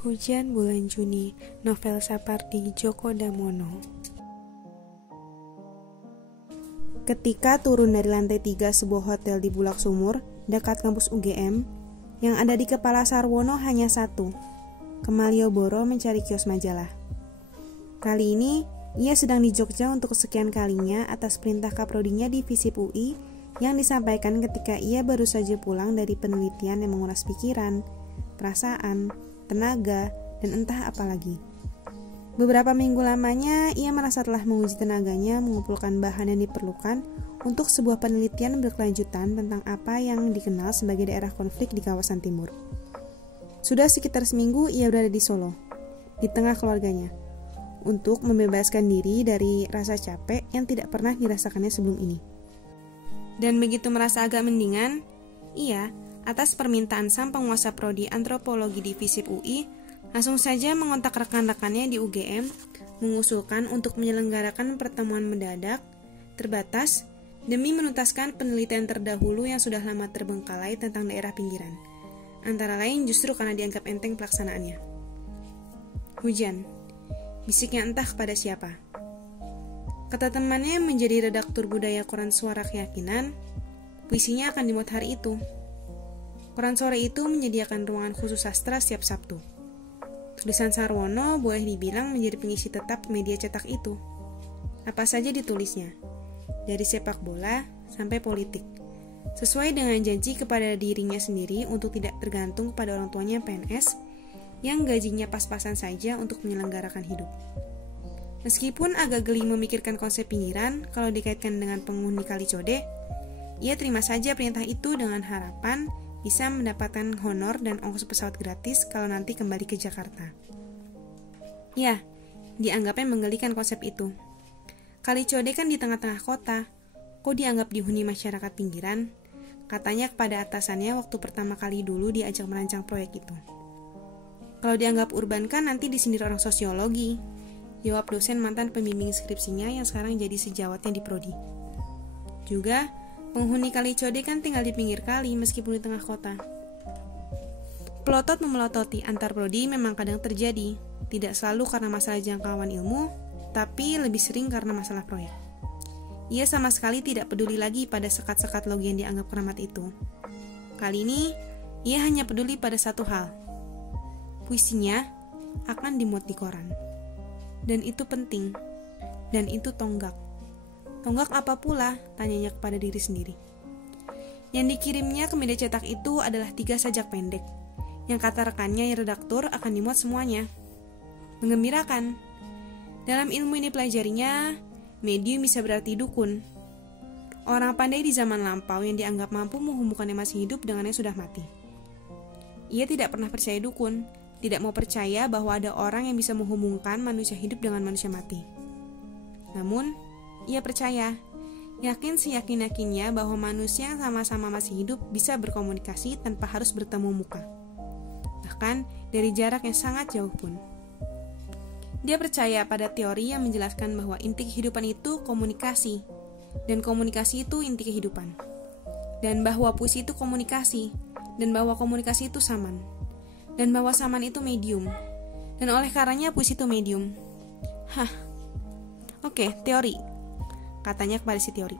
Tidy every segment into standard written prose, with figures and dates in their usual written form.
Hujan Bulan Juni, novel Sapardi Djoko Damono. Ketika turun dari lantai 3 sebuah hotel di Bulak Sumur, dekat kampus UGM, yang ada di kepala Sarwono hanya satu, ke Malioboro mencari kios majalah. Kali ini, ia sedang di Jogja untuk kesekian kalinya atas perintah kaprodinya di Visip UI yang disampaikan ketika ia baru saja pulang dari penelitian yang menguras pikiran, perasaan, tenaga, dan entah apa lagi. Beberapa minggu lamanya, ia merasa telah menguji tenaganya mengumpulkan bahan yang diperlukan untuk sebuah penelitian berkelanjutan tentang apa yang dikenal sebagai daerah konflik di kawasan timur. Sudah sekitar seminggu ia berada di Solo, di tengah keluarganya, untuk membebaskan diri dari rasa capek yang tidak pernah dirasakannya sebelum ini. Dan begitu merasa agak mendingan, ia, atas permintaan sang penguasa prodi antropologi di Visip UI, langsung saja mengontak rekan-rekannya di UGM, mengusulkan untuk menyelenggarakan pertemuan mendadak, terbatas, demi menuntaskan penelitian terdahulu yang sudah lama terbengkalai tentang daerah pinggiran. Antara lain justru karena dianggap enteng pelaksanaannya. Hujan, bisiknya entah kepada siapa. Kata temannya yang menjadi redaktur budaya koran Suara Keyakinan, puisinya akan dimuat hari itu. Koran sore itu menyediakan ruangan khusus sastra setiap Sabtu. Tulisan Sarwono boleh dibilang menjadi pengisi tetap media cetak itu. Apa saja ditulisnya, dari sepak bola sampai politik, sesuai dengan janji kepada dirinya sendiri untuk tidak tergantung pada orang tuanya PNS yang gajinya pas-pasan saja untuk menyelenggarakan hidup. Meskipun agak geli memikirkan konsep pinggiran kalau dikaitkan dengan penghuni Kali Code, ia terima saja perintah itu dengan harapan bisa mendapatkan honor dan ongkos pesawat gratis kalau nanti kembali ke Jakarta. Ya, dianggapnya menggelikan konsep itu. Kali Code kan di tengah-tengah kota, kok dianggap dihuni masyarakat pinggiran? Katanya kepada atasannya waktu pertama kali dulu diajak merancang proyek itu. Kalau dianggap urban kan nanti disindir orang sosiologi, jawab dosen mantan pembimbing skripsinya yang sekarang jadi sejawatnya di prodi. Juga, penghuni Kali Code kan tinggal di pinggir kali meskipun di tengah kota. Pelotot memelototi antar prodi memang kadang terjadi, tidak selalu karena masalah jangkauan ilmu, tapi lebih sering karena masalah proyek. Ia sama sekali tidak peduli lagi pada sekat-sekat logi yang dianggap keramat itu. Kali ini, ia hanya peduli pada satu hal. Puisinya akan dimuat di koran. Dan itu penting. Dan itu tonggak. Tonggak apa pula? Tanyanya kepada diri sendiri. Yang dikirimnya ke media cetak itu adalah 3 sajak pendek, yang kata rekannya yang redaktur akan dimuat semuanya. Menggembirakan. Dalam ilmu ini pelajarinya, medium bisa berarti dukun. Orang pandai di zaman lampau yang dianggap mampu menghubungkan yang masih hidup dengan yang sudah mati. Ia tidak pernah percaya dukun, tidak mau percaya bahwa ada orang yang bisa menghubungkan manusia hidup dengan manusia mati. Namun, ia percaya, yakin seyakin-yakinnya bahwa manusia yang sama-sama masih hidup bisa berkomunikasi tanpa harus bertemu muka. Bahkan dari jarak yang sangat jauh pun. Dia percaya pada teori yang menjelaskan bahwa inti kehidupan itu komunikasi, dan komunikasi itu inti kehidupan. Dan bahwa puisi itu komunikasi, dan bahwa komunikasi itu saman. Dan bahwa saman itu medium. Dan oleh karenanya puisi itu medium. Oke, teori. Katanya kepada si teori,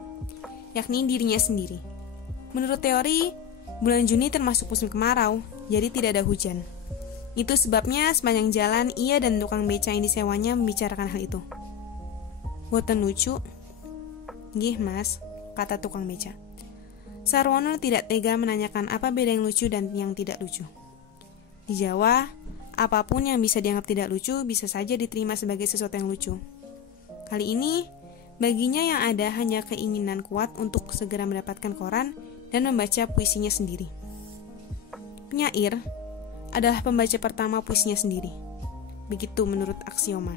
yakni dirinya sendiri. Menurut teori, bulan Juni termasuk musim kemarau, jadi tidak ada hujan. Itu sebabnya sepanjang jalan ia dan tukang beca yang disewanya membicarakan hal itu. Boten lucu? Gih mas, kata tukang beca. Sarwono tidak tega menanyakan apa beda yang lucu dan yang tidak lucu. Di Jawa, apapun yang bisa dianggap tidak lucu bisa saja diterima sebagai sesuatu yang lucu. Kali ini, baginya yang ada hanya keinginan kuat untuk segera mendapatkan koran dan membaca puisinya sendiri. Penyair adalah pembaca pertama puisinya sendiri. Begitu menurut aksioma.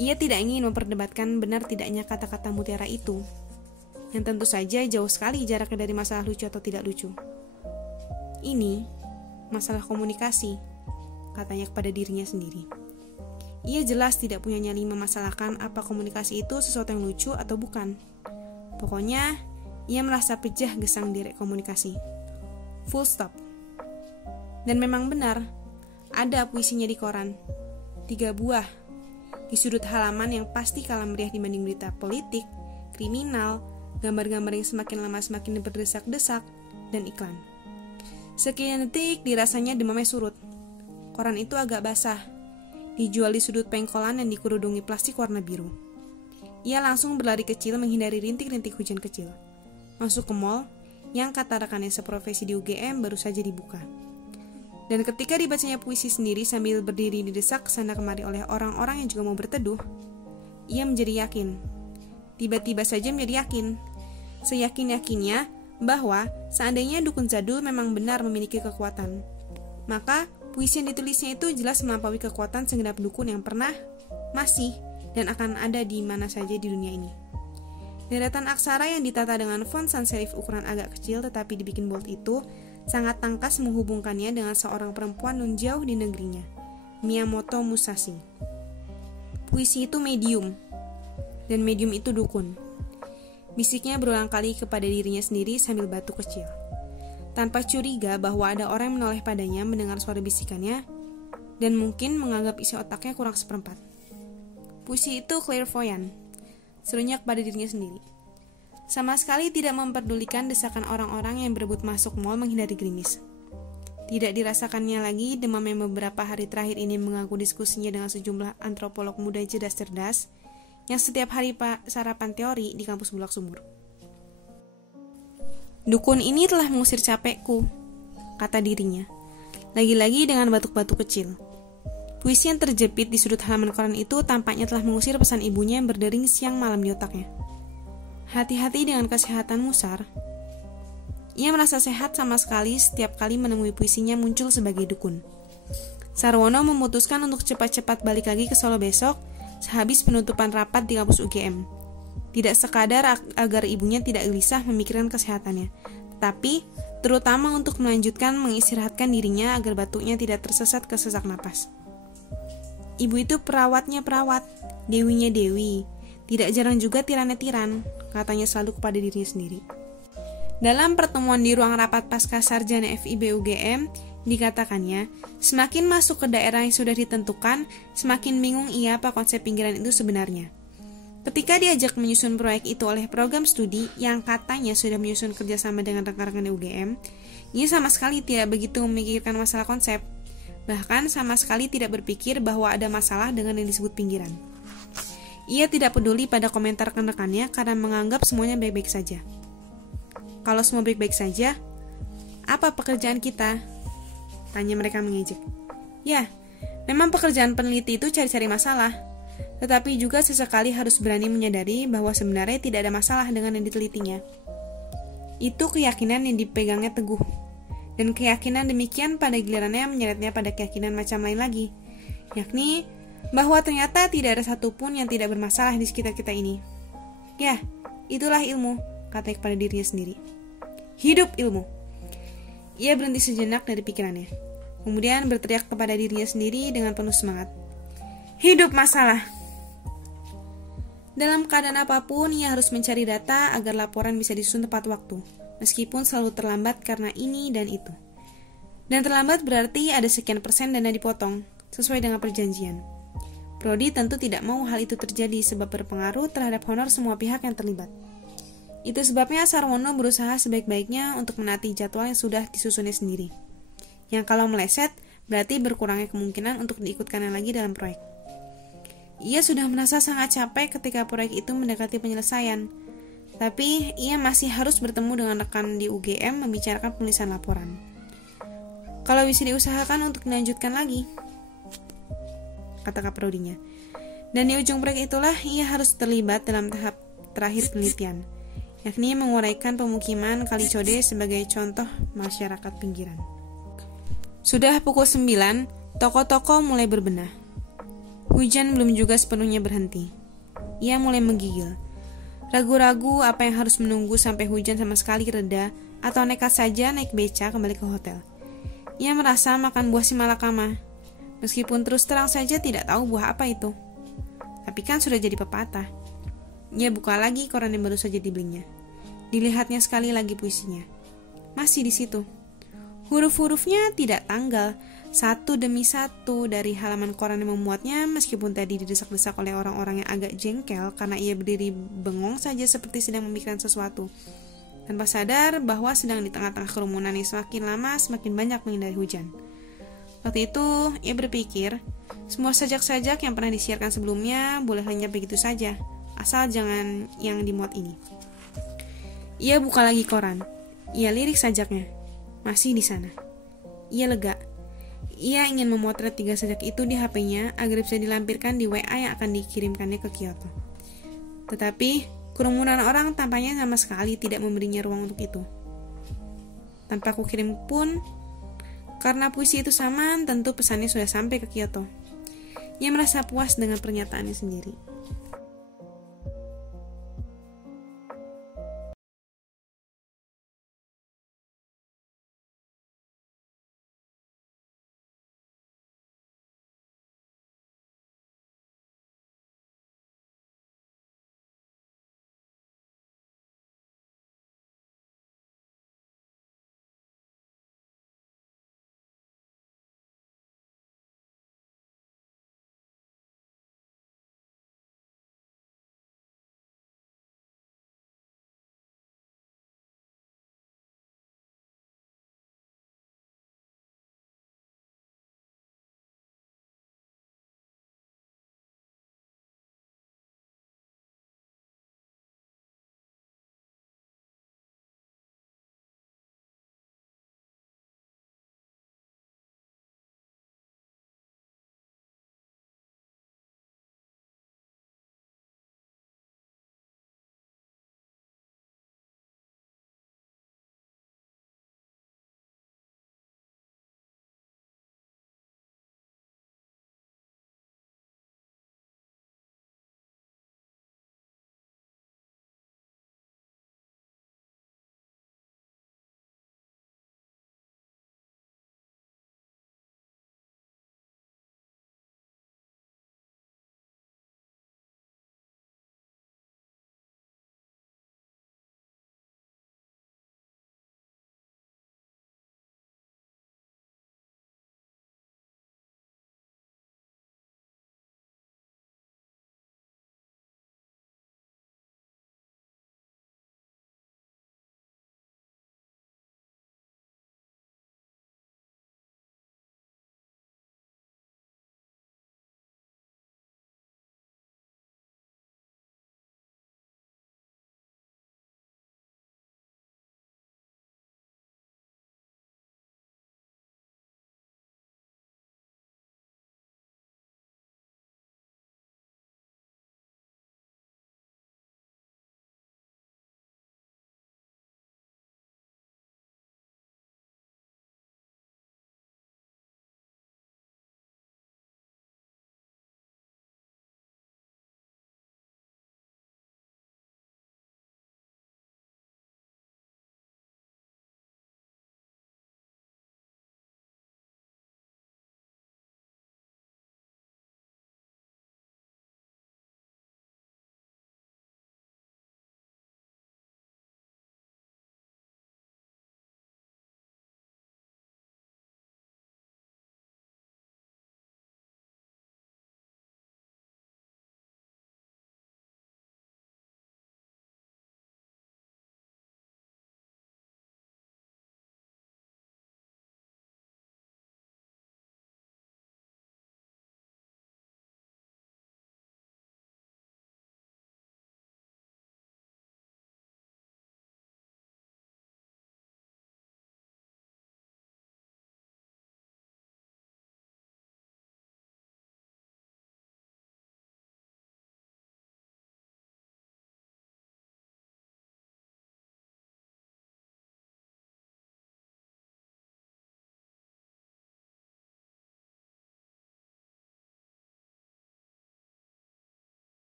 Ia tidak ingin memperdebatkan benar tidaknya kata-kata mutiara itu, yang tentu saja jauh sekali jaraknya dari masalah lucu atau tidak lucu. Ini masalah komunikasi, katanya kepada dirinya sendiri. Ia jelas tidak punya nyali memasalahkan apa komunikasi itu sesuatu yang lucu atau bukan. Pokoknya, ia merasa pejah gesang direk komunikasi. Full stop. Dan memang benar, Ada puisinya di koran. 3 buah. Di sudut halaman yang pasti kalah meriah dibanding berita politik, kriminal, gambar-gambar yang semakin lama semakin berdesak-desak, dan iklan. Sekian detik dirasanya demamnya surut. Koran itu agak basah. Dijual di sudut pengkolan yang dikerudungi plastik warna biru. Ia langsung berlari kecil menghindari rintik-rintik hujan kecil. Masuk ke mall, yang kata rekannya seprofesi di UGM baru saja dibuka. Dan ketika dibacanya puisi sendiri sambil berdiri didesak kesana kemari oleh orang-orang yang juga mau berteduh, ia menjadi yakin. Tiba-tiba saja menjadi yakin. Seyakin-yakinnya bahwa seandainya dukun jadul memang benar memiliki kekuatan, maka puisi yang ditulisnya itu jelas melampaui kekuatan segenap dukun yang pernah, masih, dan akan ada di mana saja di dunia ini. Deretan aksara yang ditata dengan font sans serif ukuran agak kecil tetapi dibikin bold itu sangat tangkas menghubungkannya dengan seorang perempuan nun jauh di negerinya, Miyamoto Musashi. Puisi itu medium, dan medium itu dukun. Bisiknya berulang kali kepada dirinya sendiri sambil batuk kecil. Tanpa curiga bahwa ada orang yang menoleh padanya mendengar suara bisikannya, dan mungkin menganggap isi otaknya kurang seperempat. Puisi itu clairvoyant, serunya kepada dirinya sendiri. Sama sekali tidak memperdulikan desakan orang-orang yang berebut masuk mal menghindari gerimis. Tidak dirasakannya lagi demam yang beberapa hari terakhir ini mengganggu diskusinya dengan sejumlah antropolog muda cerdas-cerdas yang setiap hari sarapan teori di kampus Bulak Sumur. Dukun ini telah mengusir capekku, kata dirinya, lagi-lagi dengan batuk-batuk kecil. Puisi yang terjepit di sudut halaman koran itu tampaknya telah mengusir pesan ibunya yang berdering siang malam di otaknya. Hati-hati dengan kesehatanmu, Sar. Ia merasa sehat sama sekali setiap kali menemui puisinya muncul sebagai dukun. Sarwono memutuskan untuk cepat-cepat balik lagi ke Solo besok sehabis penutupan rapat di kampus UGM. Tidak sekadar agar ibunya tidak gelisah memikirkan kesehatannya, tapi terutama untuk melanjutkan mengistirahatkan dirinya agar batuknya tidak tersesat ke sesak napas. Ibu itu perawatnya perawat, dewinya dewi, tidak jarang juga tirannya tiran, katanya selalu kepada dirinya sendiri. Dalam pertemuan di ruang rapat pasca sarjana FIB UGM, dikatakannya, semakin masuk ke daerah yang sudah ditentukan, semakin bingung ia apa konsep pinggiran itu sebenarnya. Ketika diajak menyusun proyek itu oleh program studi yang katanya sudah menyusun kerjasama dengan rekan-rekan di UGM, ia sama sekali tidak begitu memikirkan masalah konsep, bahkan sama sekali tidak berpikir bahwa ada masalah dengan yang disebut pinggiran. Ia tidak peduli pada komentar rekan-rekannya karena menganggap semuanya baik-baik saja. Kalau semua baik-baik saja, apa pekerjaan kita? Tanya mereka mengejek. Ya, memang pekerjaan peneliti itu cari-cari masalah. Tetapi juga sesekali harus berani menyadari bahwa sebenarnya tidak ada masalah dengan yang ditelitinya. Itu keyakinan yang dipegangnya teguh. Dan keyakinan demikian pada gilirannya menyeretnya pada keyakinan macam lain lagi, yakni bahwa ternyata tidak ada satupun yang tidak bermasalah di sekitar kita ini. Ya, itulah ilmu, katanya kepada dirinya sendiri. Hidup ilmu. Ia berhenti sejenak dari pikirannya. Kemudian berteriak kepada dirinya sendiri dengan penuh semangat. Hidup masalah. Dalam keadaan apapun, ia harus mencari data agar laporan bisa disusun tepat waktu, meskipun selalu terlambat karena ini dan itu. Dan terlambat berarti ada sekian persen dana dipotong, sesuai dengan perjanjian. Prodi tentu tidak mau hal itu terjadi sebab berpengaruh terhadap honor semua pihak yang terlibat. Itu sebabnya Sarwono berusaha sebaik-baiknya untuk menaati jadwal yang sudah disusunnya sendiri. Yang kalau meleset, berarti berkurangnya kemungkinan untuk diikutkannya lagi dalam proyek. Ia sudah merasa sangat capek ketika proyek itu mendekati penyelesaian. Tapi ia masih harus bertemu dengan rekan di UGM membicarakan penulisan laporan. Kalau bisa diusahakan untuk dilanjutkan lagi, kata kaprodinya. Dan di ujung proyek itulah ia harus terlibat dalam tahap terakhir penelitian, yakni menguraikan pemukiman Kalicode sebagai contoh masyarakat pinggiran. Sudah pukul 9, toko-toko mulai berbenah. Hujan belum juga sepenuhnya berhenti. Ia mulai menggigil. Ragu-ragu apa yang harus menunggu sampai hujan sama sekali reda atau nekat saja naik beca kembali ke hotel. Ia merasa makan buah simalakama, meskipun terus terang saja tidak tahu buah apa itu. Tapi kan sudah jadi pepatah. Ia buka lagi koran yang baru saja dibelinya. Dilihatnya sekali lagi puisinya. Masih di situ. Huruf-hurufnya tidak tanggal, satu demi satu dari halaman koran yang memuatnya, meskipun tadi didesak-desak oleh orang-orang yang agak jengkel karena ia berdiri bengong saja seperti sedang memikirkan sesuatu, tanpa sadar bahwa sedang di tengah-tengah kerumunan yang semakin lama semakin banyak menghindari hujan. Waktu itu, ia berpikir, semua sajak-sajak yang pernah disiarkan sebelumnya boleh lenyap begitu saja, asal jangan yang dimuat ini. Ia buka lagi koran. Ia lirik sajaknya. Masih di sana. Ia lega. Ia ingin memotret 3 sajak itu di HP-nya agar bisa dilampirkan di WA yang akan dikirimkannya ke Kyoto. Tetapi, kerumunan orang tampaknya sama sekali tidak memberinya ruang untuk itu. Tanpa aku kirim pun, karena puisi itu sama, tentu pesannya sudah sampai ke Kyoto. Ia merasa puas dengan pernyataannya sendiri.